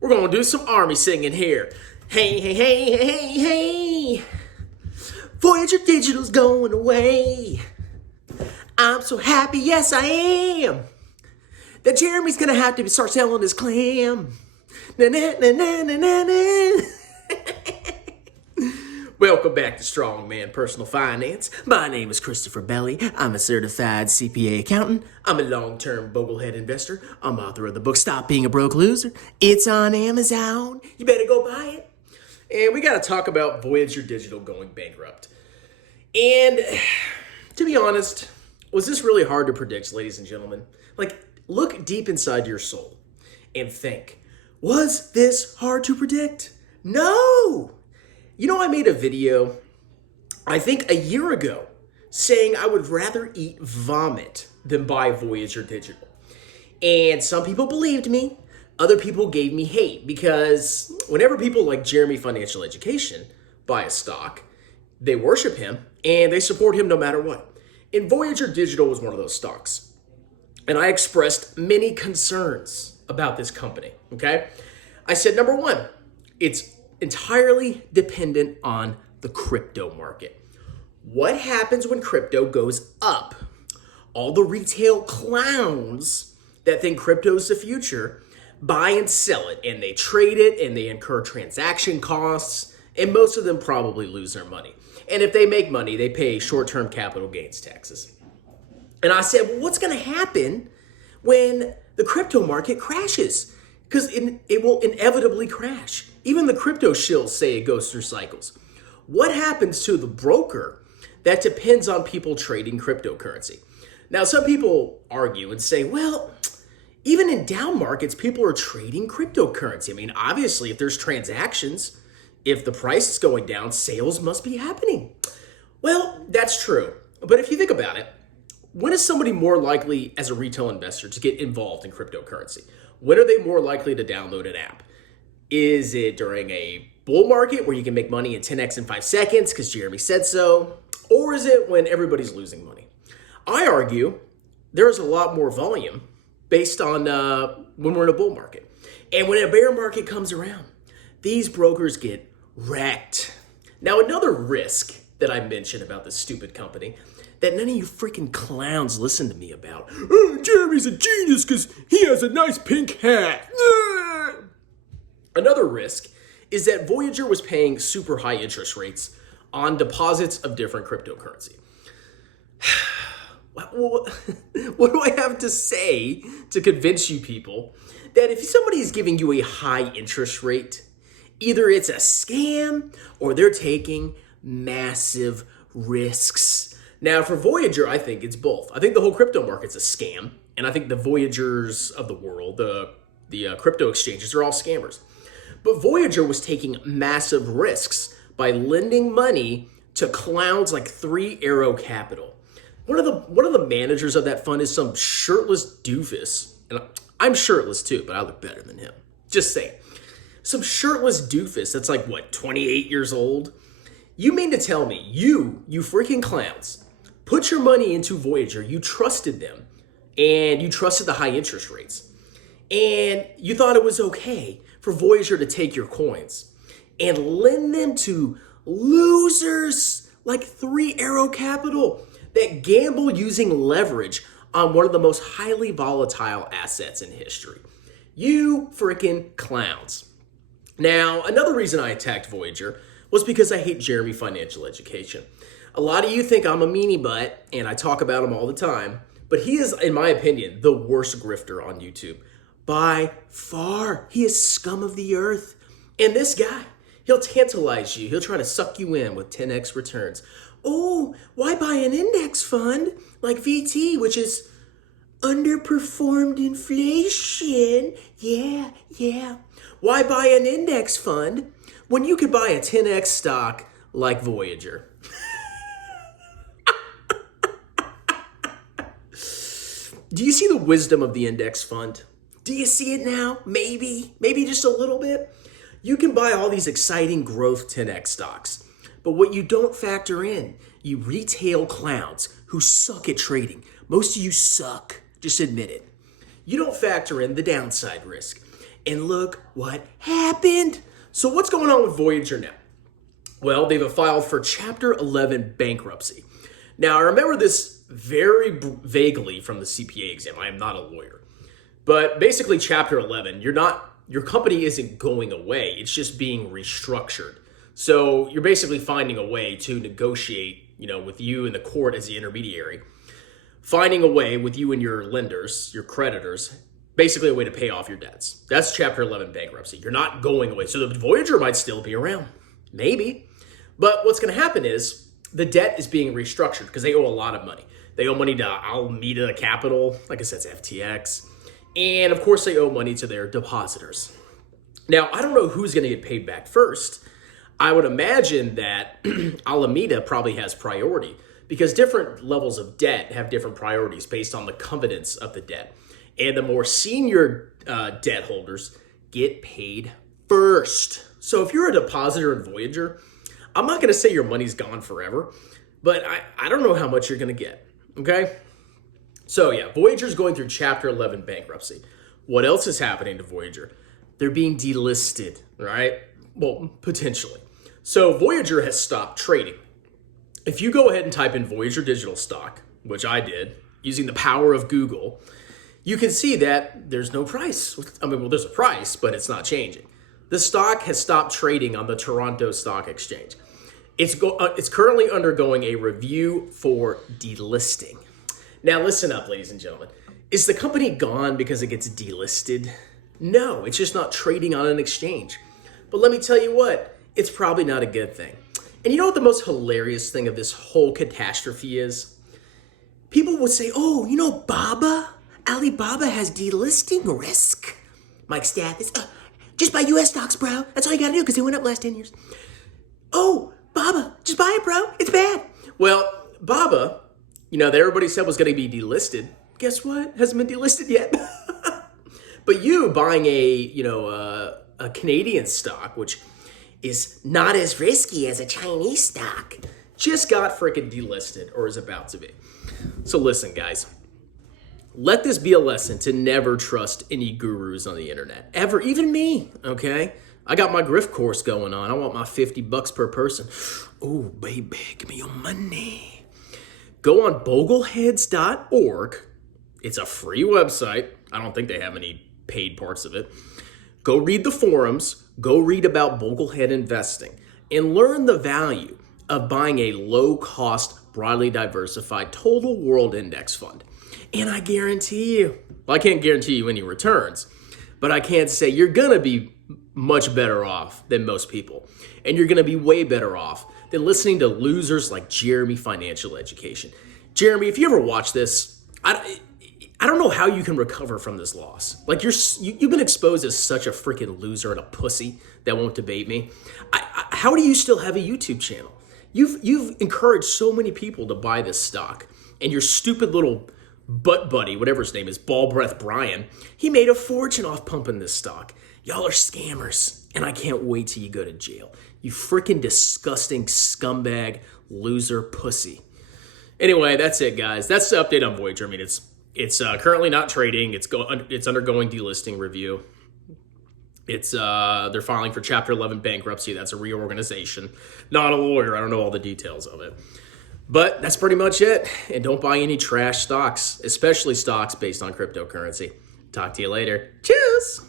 We're gonna do some army singing here. Hey, hey, hey, hey, hey. Voyager Digital's going away. I'm so happy, yes I am, that Jeremy's gonna have to start selling his clam. Na na na na na na na. Welcome back to Strongman Personal Finance. My name is Christopher Belly. I'm a certified CPA accountant. I'm a long-term boglehead investor. I'm author of the book Stop Being a Broke Loser. It's on Amazon. You better go buy it. And we got to talk about Voyager Digital going bankrupt. And to be honest, was this really hard to predict, ladies and gentlemen? Like, look deep inside your soul and think, was this hard to predict? No! You know, I made a video, I think a year ago, saying I would rather eat vomit than buy Voyager Digital. And some people believed me, other people gave me hate, because whenever people like Jeremy Financial Education buy a stock, they worship him and they support him no matter what. And Voyager Digital was one of those stocks. And I expressed many concerns about this company, okay? I said, number one, it's entirely dependent on the crypto market. What happens when crypto goes up? All the retail clowns that think crypto is the future buy and sell it, and they trade it, and they incur transaction costs, and most of them probably lose their money. And if they make money, they pay short-term capital gains taxes. And I said, well, what's going to happen when the crypto market crashes? Because it will inevitably crash. Even the crypto shills say it goes through cycles. What happens to the broker? That depends on people trading cryptocurrency. Now, some people argue and say, well, even in down markets, people are trading cryptocurrency. I mean, obviously, if there's transactions, if the price is going down, sales must be happening. Well, that's true. But if you think about it, when is somebody more likely as a retail investor to get involved in cryptocurrency? When are they more likely to download an app? Is it during a bull market where you can make money in 10x in 5 seconds because Jeremy said so? Or is it when everybody's losing money? I argue there's a lot more volume based on when we're in a bull market. And when a bear market comes around, these brokers get wrecked. Now, another risk that I mentioned about this stupid company that none of you freaking clowns listen to me about. Oh, Jeremy's a genius because he has a nice pink hat. Another risk is that Voyager was paying super high interest rates on deposits of different cryptocurrency. What do I have to say to convince you people that if somebody is giving you a high interest rate, either it's a scam or they're taking massive risks? Now, for Voyager, I think it's both. I think the whole crypto market's a scam, and I think the Voyagers of the world, the crypto exchanges, are all scammers. But Voyager was taking massive risks by lending money to clowns like 3 Arrow Capital. One of the managers of that fund is some shirtless doofus, and I'm shirtless too, but I look better than him. Just saying. Some shirtless doofus that's like, what, 28 years old? You mean to tell me, you freaking clowns, put your money into Voyager, you trusted them, and you trusted the high interest rates, and you thought it was okay for Voyager to take your coins and lend them to losers like 3 Arrow Capital that gamble using leverage on one of the most highly volatile assets in history. You freaking clowns. Now, another reason I attacked Voyager was because I hate Jeremy Financial Education. A lot of you think I'm a meanie butt, and I talk about him all the time, but he is, in my opinion, the worst grifter on YouTube. By far, he is scum of the earth. And this guy, he'll tantalize you. He'll try to suck you in with 10x returns. Oh, why buy an index fund like VT, which is underperformed inflation? Yeah. Why buy an index fund when you could buy a 10x stock like Voyager? Do you see the wisdom of the index fund? Do you see it now? Maybe just a little bit. You can buy all these exciting growth 10x stocks, but what you don't factor in, you retail clowns who suck at trading. Most of you suck, just admit it. You don't factor in the downside risk. And look what happened. So what's going on with Voyager now? Well, they've filed for Chapter 11 bankruptcy. Now, I remember this very vaguely from the CPA exam. I am not a lawyer. But basically, Chapter 11, your company isn't going away. It's just being restructured. So you're basically finding a way to negotiate, with you and the court as the intermediary, finding a way with you and your lenders, your creditors, basically a way to pay off your debts. That's Chapter 11 bankruptcy. You're not going away. So the Voyager might still be around. Maybe. But what's going to happen is the debt is being restructured because they owe a lot of money. They owe money to Alameda Capital, like I said, it's FTX. And of course, they owe money to their depositors. Now, I don't know who's going to get paid back first. I would imagine that Alameda probably has priority because different levels of debt have different priorities based on the covenants of the debt. And the more senior debt holders get paid first. So if you're a depositor in Voyager, I'm not going to say your money's gone forever, but I don't know how much you're going to get, okay? So yeah, Voyager's going through Chapter 11 bankruptcy. What else is happening to Voyager? They're being delisted, right? Well, potentially. So Voyager has stopped trading. If you go ahead and type in Voyager digital stock, which I did, using the power of Google, you can see that there's no price. There's a price, but it's not changing. The stock has stopped trading on the Toronto Stock Exchange. It's currently undergoing a review for delisting. Now, listen up, ladies and gentlemen. Is the company gone because it gets delisted? No, it's just not trading on an exchange. But let me tell you what, it's probably not a good thing. And you know what the most hilarious thing of this whole catastrophe is? People would say, Baba? Alibaba has delisting risk. Mike Stathis, just buy US stocks, bro. That's all you gotta do because they went up last 10 years. Oh, Baba, just buy it, bro. It's bad. Well, Baba, that everybody said was gonna be delisted. Guess what? Hasn't been delisted yet. But you buying a Canadian stock, which is not as risky as a Chinese stock, just got freaking delisted or is about to be. So listen, guys, let this be a lesson to never trust any gurus on the internet, ever, even me, okay? I got my grift course going on. I want my $50 per person. Oh, baby, give me your money. Go on bogleheads.org. It's a free website. I don't think they have any paid parts of it. Go read the forums. Go read about Boglehead investing and learn the value of buying a low-cost, broadly diversified total world index fund. And I guarantee you, I can't guarantee you any returns, but I can say you're going to be much better off than most people. And you're going to be way better off than listening to losers like Jeremy Financial Education. Jeremy, if you ever watch this, I don't know how you can recover from this loss. Like you've been exposed as such a freaking loser and a pussy that won't debate me. How do you still have a YouTube channel? You've encouraged so many people to buy this stock, and your stupid little butt buddy, whatever his name is, Ball Breath Brian, he made a fortune off pumping this stock. Y'all are scammers, and I can't wait till you go to jail. You freaking disgusting scumbag loser pussy. Anyway, that's it, guys. That's the update on Voyager. It's currently not trading. It's undergoing delisting review. They're filing for Chapter 11 bankruptcy. That's a reorganization. Not a lawyer. I don't know all the details of it. But that's pretty much it. And don't buy any trash stocks, especially stocks based on cryptocurrency. Talk to you later. Cheers.